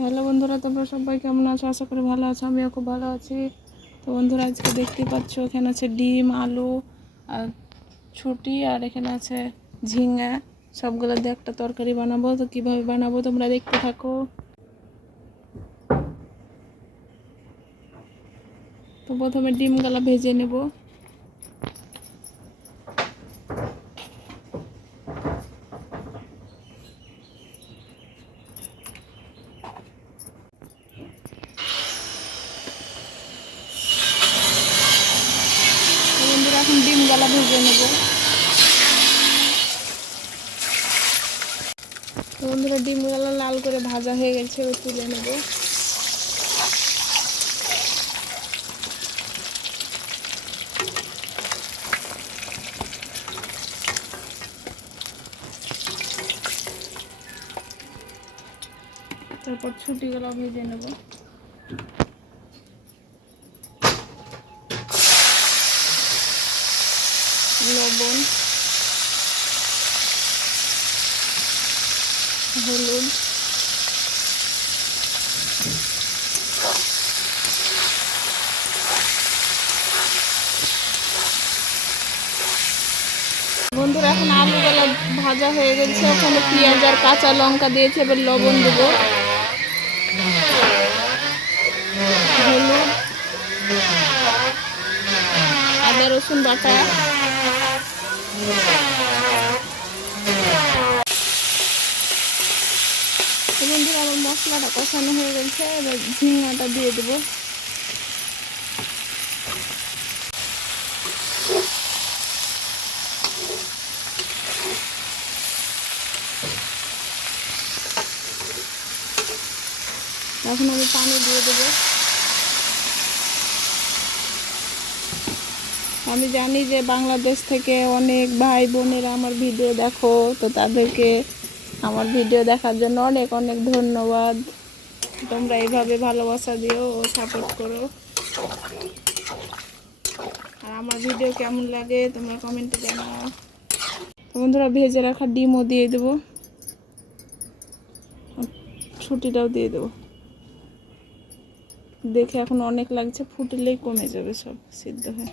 Hello বন্ধুরা, তোমরা সবাই কেমন আছো? আশা করি ভালো আছো। আমিও খুব ভালো আছি। তো বন্ধুরা, আজকে দেখতে পাচ্ছ এখানে আছে ডিম, আলু আর ছুটি, আর এখানে আছে ঝিঙা। সবগুলো দিয়ে একটা তরকারি বানাবো। তো কীভাবে বানাবো তোমরা দেখতে থাকো। তো প্রথমে ডিমগুলো ভেজে নেব। বন্ধুরা, এখন ডিমগুলো ভেজে নেব। তো বন্ধুরা, ডিমগুলো লাল করে ভাজা হয়ে গেছে, তুলে নেব। তারপর ছুটিগুলো ভেজে নেব। লবণ, হলুদ, বন্ধুরা, এখন আলুগুলো ভাজা হয়ে গেছে। ওখানে পেঁয়াজ আর কাঁচা লঙ্কা দিয়েছে। এবার লবণ দেব, হলুদ, আদা রসুন বাটা, বন্ধুরা আমার মশলাটা কষানো হয়ে গেছে। এবার ঝিঙাটা দিয়ে দেবো। এখন আমি পানি দিয়ে দেবো। আমি জানি যে বাংলাদেশ থেকে অনেক ভাই বোনেরা আমার ভিডিও দেখো, তো তাদেরকে আমার ভিডিও দেখার জন্য অনেক অনেক ধন্যবাদ। তোমরা এইভাবে ভালোবাসা দিও ও সাপোর্ট করো। আর আমার ভিডিও কেমন লাগে তোমরা কমেন্টে জানাও। বন্ধুরা, ভেজে রাখা ডিমও দিয়ে দেবো, ছুটিটাও দিয়ে দেবো। দেখে এখন অনেক লাগছে, ফুটলেই কমে যাবে, সব সিদ্ধ হয়ে।